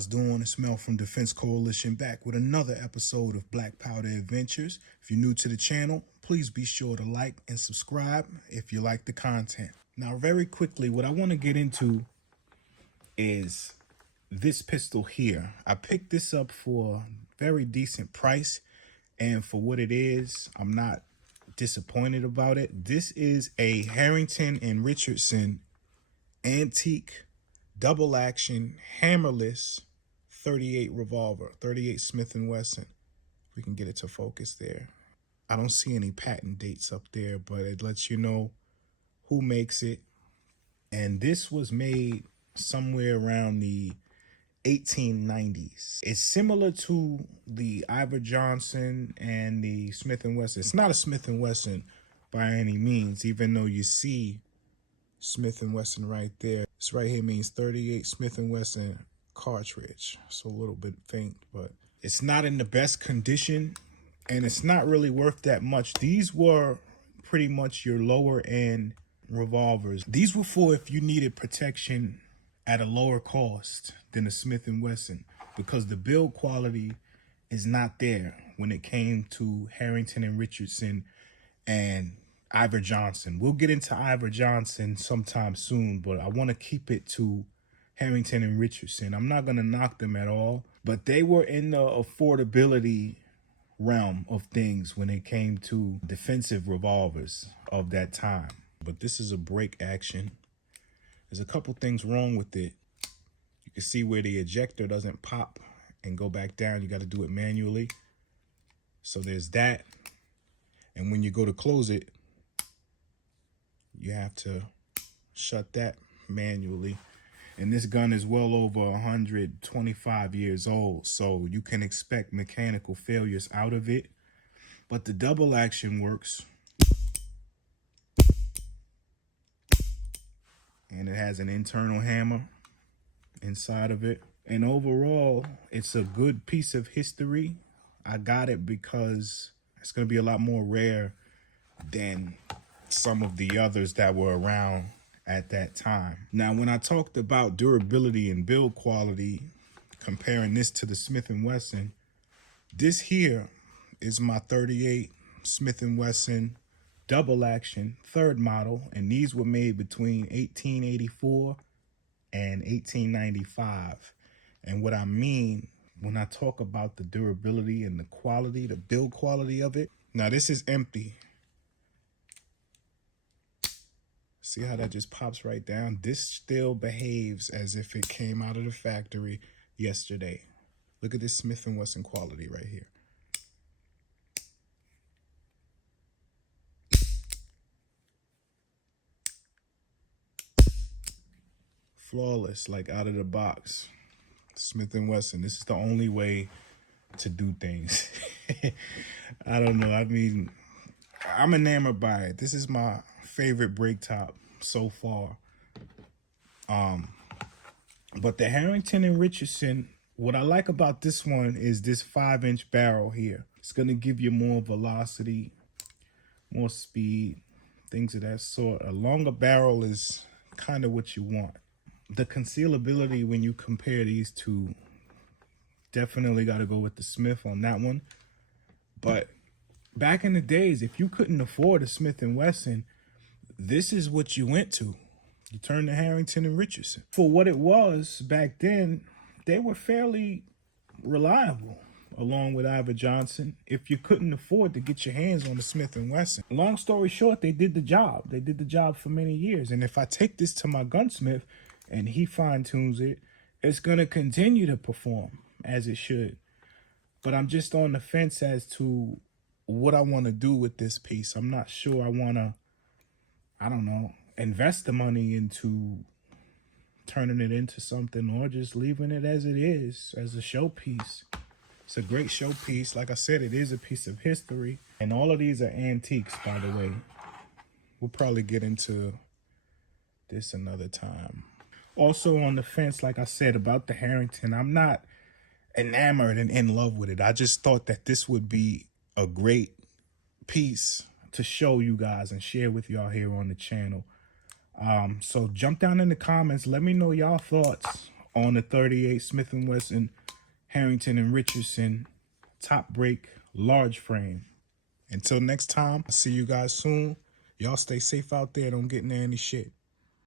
guys doing? It's Mel from Defense Coalition back with another episode of Black Powder Adventures. If you're new to the channel, please be sure to like and subscribe if you like the content. Now, very quickly, what I want to get into is this pistol here. I picked this up for a very decent price, and for what it is, I'm not disappointed about it. This is a Harrington and Richardson antique double action hammerless 38 revolver, 38 Smith & Wesson. If we can get it to focus there. I don't see any patent dates up there, but it lets you know who makes it. And this was made somewhere around the 1890s. It's similar to the Iver Johnson and the Smith & Wesson. It's not a Smith & Wesson by any means, even though you see Smith & Wesson right there. This right here means 38 Smith & Wesson cartridge. So a little bit faint, but it's not in the best condition, and it's not really worth that much. These were pretty much your lower end revolvers. These were for if you needed protection at a lower cost than a Smith & Wesson, because the build quality is not there when it came to Harrington and Richardson and Iver Johnson. We'll get into Iver Johnson sometime soon, but I want to keep it to Harrington and Richardson. I'm not going to knock them at all, but they were in the affordability realm of things when it came to defensive revolvers of that time. But this is a break action. There's a couple things wrong with it. You can see where the ejector doesn't pop and go back down. You got to do it manually. So there's that. And when you go to close it, you have to shut that manually. And this gun is well over 125 years old, so you can expect mechanical failures out of it. But the double action works. And it has an internal hammer inside of it. And overall, it's a good piece of history. I got it because it's going to be a lot more rare than some of the others that were around at that time. Now, when I talked about durability and build quality, comparing this to the Smith & Wesson, this here is my 38 Smith & Wesson double action third model, and these were made between 1884 and 1895. And what I mean when I talk about the durability and the quality, the build quality of it, now this is empty. See how that just pops right down? This still behaves as if it came out of the factory yesterday. Look at this Smith & Wesson quality right here. Flawless, like out of the box. Smith & Wesson, this is the only way to do things. I don't know. I mean, I'm enamored by it. This is my favorite break top so far. But the Harrington and Richardson, what I like about this one is this 5-inch barrel here. It's going to give you more velocity, more speed, things of that sort. A longer barrel is kind of what you want. The concealability, when you compare these two, definitely got to go with the Smith on that one. But back in the days, if you couldn't afford a Smith & Wesson, this is what you went to. You turned to Harrington and Richardson. For what it was back then, they were fairly reliable, along with Iver Johnson, if you couldn't afford to get your hands on the Smith & Wesson. Long story short, they did the job. They did the job for many years. And if I take this to my gunsmith and he fine-tunes it, it's going to continue to perform as it should. But I'm just on the fence as to what I want to do with this piece. I'm not sure I want to, I don't know, invest the money into turning it into something or just leaving it as it is, as a showpiece. It's a great showpiece. Like I said, it is a piece of history. And all of these are antiques, by the way. We'll probably get into this another time. Also on the fence, like I said, about the Harrington, I'm not enamored and in love with it. I just thought that this would be a great piece to show you guys and share with y'all here on the channel. So jump down in the comments. Let me know y'all thoughts on the 38 Smith & Wesson Harrington Richardson top break large frame. Until next time, I'll see you guys soon. Y'all stay safe out there. Don't get into any shit.